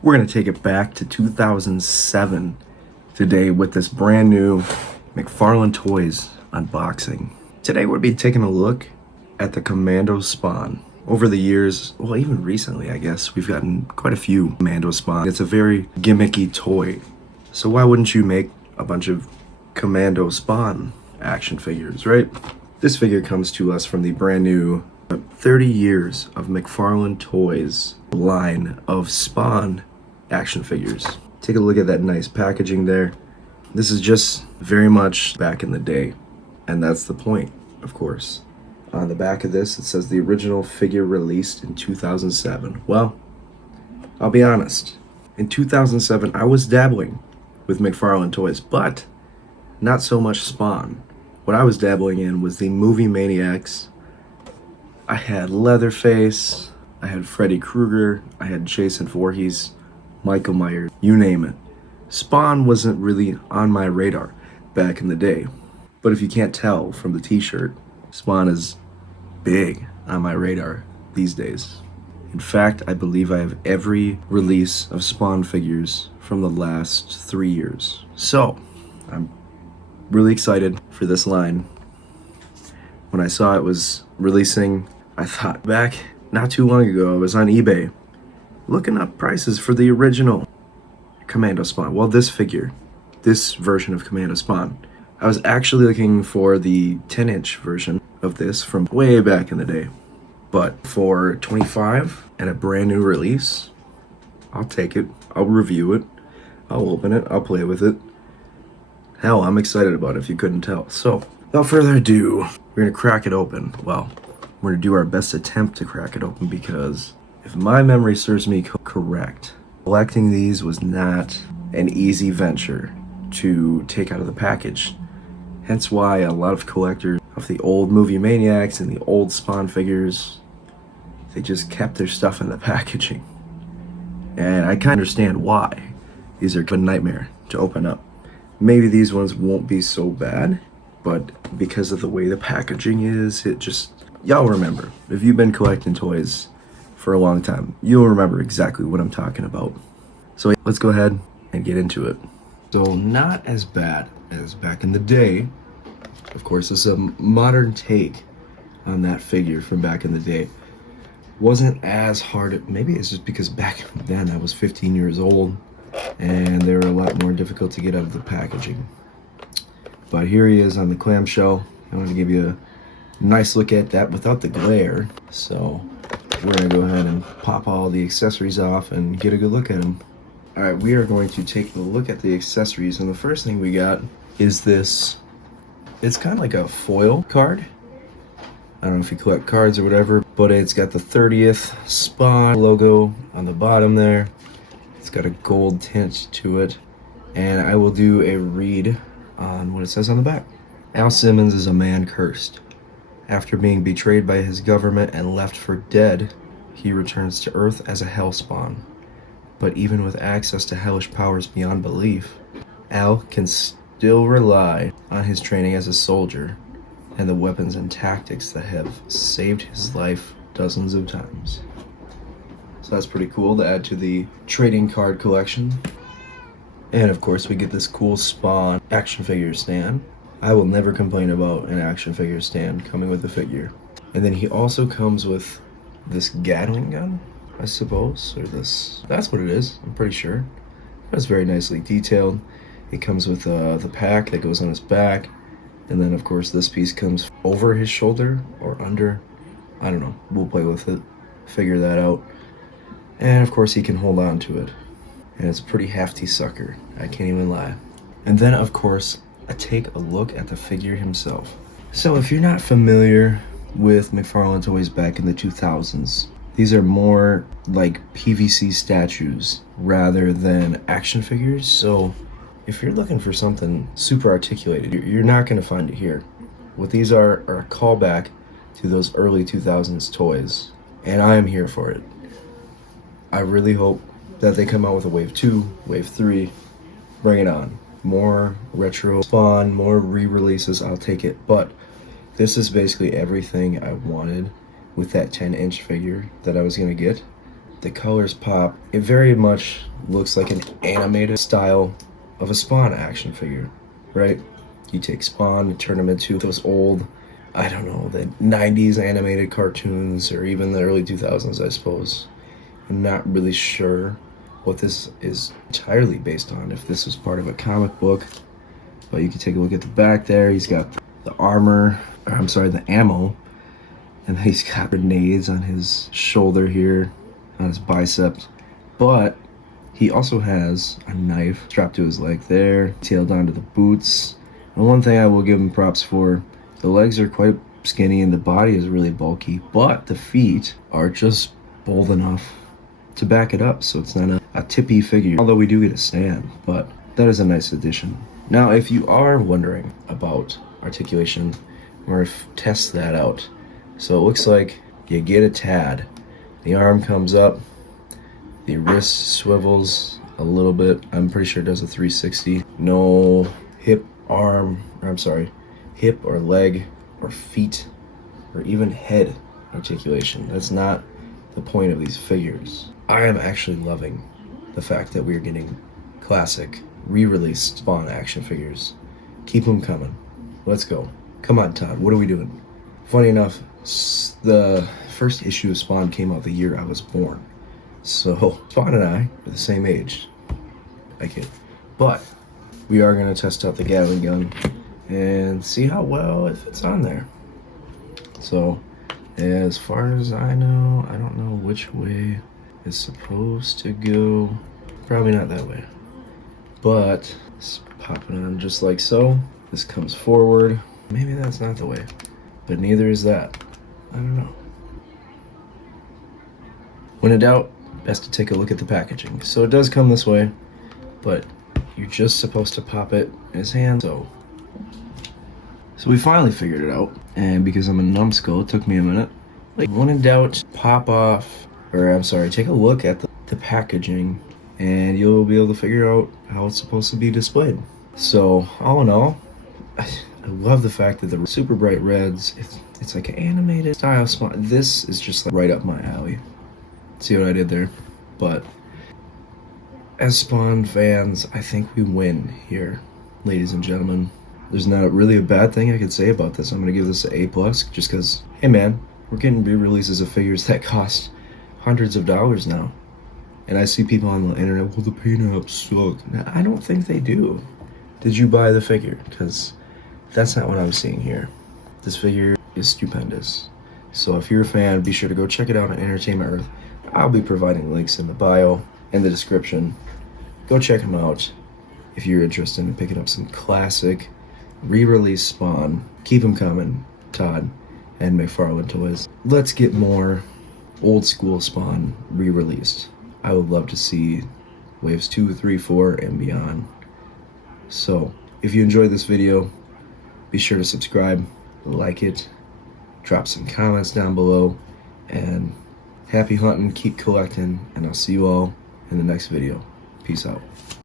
We're going to take it back to 2007 today with this brand new McFarlane Toys unboxing. Today we'll be taking a look at the Commando Spawn. Over the years, well, even recently, I guess, we've gotten quite a few Commando Spawn. It's a very gimmicky toy. So why wouldn't you make a bunch of Commando Spawn action figures, right? This figure comes to us from the brand new 30 years of McFarlane Toys line of Spawn action figures. Take a look at that nice packaging there. This is just very much back in the day, and that's the point, of course. On the back of this, it says the original figure released in 2007. Well, I'll be honest. In 2007, I was dabbling with McFarlane Toys, but not so much Spawn. What I was dabbling in was the movie maniacs. I had Leatherface, I had Freddy Krueger, I had Jason Voorhees, Michael Myers, you name it. Spawn wasn't really on my radar back in the day. But if you can't tell from the t-shirt, Spawn is big on my radar these days. In fact, I believe I have every release of Spawn figures from the last 3 years. So, I'm really excited for this line. When I saw it was releasing, I thought back not too long ago, I was on eBay looking up prices for the original Commando Spawn. Well, this figure, this version of Commando Spawn. I was actually looking for the 10-inch version of this from way back in the day. But for $25 and a brand new release, I'll take it. I'll review it. I'll open it. I'll play with it. Hell, I'm excited about it if you couldn't tell. So, without further ado, we're going to crack it open. Well, we're going to do our best attempt to crack it open because if my memory serves me correct, collecting these was not an easy venture to take out of the package. Hence why a lot of collectors of the old movie maniacs and the old Spawn figures, they just kept their stuff in the packaging. And I kind of understand why. These are a nightmare to open up. Maybe these ones won't be so bad, but because of the way the packaging is, it just, y'all remember. If you've been collecting toys for a long time, you'll remember exactly what I'm talking about. So let's go ahead and get into it. So not as bad as back in the day. Of course, it's a modern take on that figure from back in the day. Wasn't as hard, maybe it's just because back then I was 15 years old and they were a lot more difficult to get out of the packaging. But here he is on the clamshell. I want to give you a nice look at that without the glare. So we're going to go ahead and pop all the accessories off and get a good look at him. Alright, we are going to take a look at the accessories, and the first thing we got is this. It's kind of like a foil card. I don't know if you collect cards or whatever, but it's got the 30th Spawn logo on the bottom there. It's got a gold tint to it, and I will do a read on what it says on the back. Al Simmons is a man cursed. After being betrayed by his government and left for dead, he returns to Earth as a hellspawn. But even with access to hellish powers beyond belief, Al can still rely on his training as a soldier and the weapons and tactics that have saved his life dozens of times. So that's pretty cool to add to the trading card collection. And of course we get this cool Spawn action figure stand. I will never complain about an action figure stand coming with the figure. And then he also comes with this Gatling gun, I suppose, or this, that's what it is, I'm pretty sure. It's very nicely detailed. It comes with the pack that goes on his back, and then of course this piece comes over his shoulder or under. I don't know, we'll play with it, figure that out. And of course he can hold on to it. And it's a pretty hefty sucker, I can't even lie. And then of course, I take a look at the figure himself. So if you're not familiar with McFarlane Toys back in the 2000s, these are more like PVC statues rather than action figures. So if you're looking for something super articulated, you're not going to find it here. What these are a callback to those early 2000s toys, and I am here for it. I really hope that they come out with a wave 2, wave 3, bring it on. More retro Spawn, more re-releases, I'll take it. But this is basically everything I wanted with that 10-inch figure that I was going to get. The colors pop. It very much looks like an animated style of a Spawn action figure, right? You take Spawn and turn them into those old, I don't know, the 90s animated cartoons or even the early 2000s, I suppose. I'm not really sure what this is entirely based on, if this was part of a comic book, but you can take a look at the back there. He's got the armor, or I'm sorry, the ammo, and then he's got grenades on his shoulder here, on his biceps, but he also has a knife strapped to his leg there, tailed onto the boots. And one thing I will give him props for, the legs are quite skinny and the body is really bulky, but the feet are just bold enough to back it up, so it's not a tippy figure, although we do get a stand, but that is a nice addition. Now, if you are wondering about articulation, we're gonna test that out. So it looks like you get a tad. The arm comes up, the wrist swivels a little bit. I'm pretty sure it does a 360. No hip or leg or feet or even head articulation. That's not the point of these figures. I am actually loving the fact that we're getting classic re-released Spawn action figures. Keep them coming. Let's go. Come on, Todd, what are we doing? Funny enough, the first issue of Spawn came out the year I was born. So Spawn and I are the same age. I kid. But we are going to test out the Gatling gun and see how well it fits on there. So as far as I know, I don't know which way it's supposed to go. Probably not that way. But it's popping on just like so. This comes forward. Maybe that's not the way, but neither is that. I don't know. When in doubt, best to take a look at the packaging. So it does come this way, but you're just supposed to pop it in his hand. So we finally figured it out, and because I'm a numbskull, it took me a minute. Like, when in doubt, take a look at the packaging, and you'll be able to figure out how it's supposed to be displayed. So all in all, I love the fact that the super bright reds, it's like an animated style Spawn. This is just like right up my alley. See what I did there? But as Spawn fans, I think we win here, ladies and gentlemen. There's not really a bad thing I could say about this. I'm gonna give this an A+, just because, hey man, we're getting re-releases of figures that cost hundreds of dollars now. And I see people on the internet, well, the paint apps suck. Now, I don't think they do. Did you buy the figure? Because that's not what I'm seeing here. This figure is stupendous. So if you're a fan, be sure to go check it out on Entertainment Earth. I'll be providing links in the bio and the description. Go check them out if you're interested in picking up some classic re-release Spawn. Keep them coming, Todd and McFarlane Toys. Let's get more old school Spawn re-released. I would love to see waves 2, 3, 4, and beyond. So if you enjoyed this video, be sure to subscribe, like it, drop some comments down below, and happy hunting, keep collecting, and I'll see you all in the next video. Peace out.